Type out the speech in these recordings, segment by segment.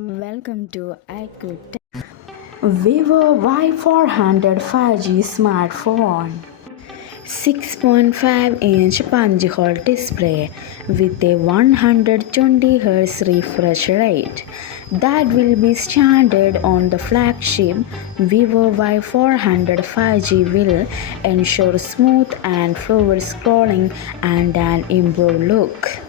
Welcome to IQTech. VIVO Y400 5G smartphone. 6.5-inch punch-hole display with a 120Hz refresh rate that will be standard on the flagship VIVO Y400 5G will ensure smooth and fluid scrolling and an improved look.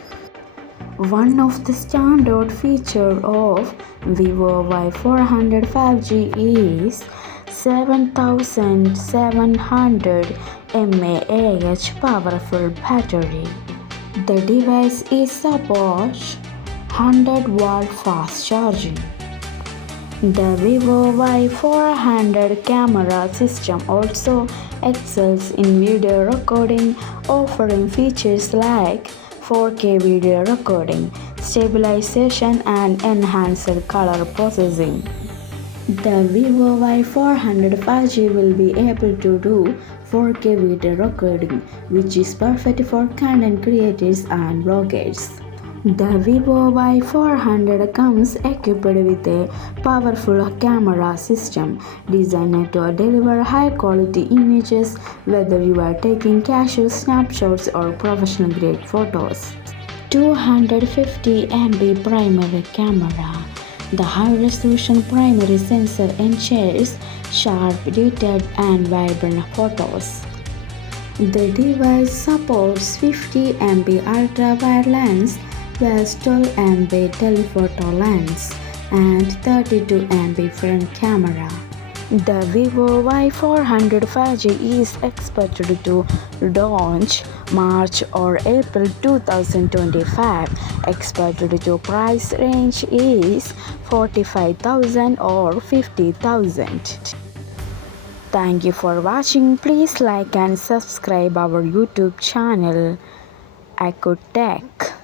One of the standout features of VIVO Y400 5G is 7700 mAh powerful battery. The device is supports 100-watt fast charging. The VIVO Y400 camera system also excels in video recording, offering features like 4K video recording, stabilization, and enhanced color processing. The VIVO Y400 5G will be able to do 4K video recording, which is perfect for content creators and bloggers. The VIVO Y400 comes equipped with a powerful camera system designed to deliver high-quality images whether you are taking casual snapshots or professional-grade photos. 250 MP primary camera. The high-resolution primary sensor ensures sharp, detailed, and vibrant photos. The device supports 50 MP ultra-wide lens plus 12 MP telephoto lens and 32 MP front camera. The VIVO Y400 5G is expected to launch March or April 2025. Expected to price range is 45,000 or 50,000. Thank you for watching. Please like and subscribe our YouTube channel IQTech.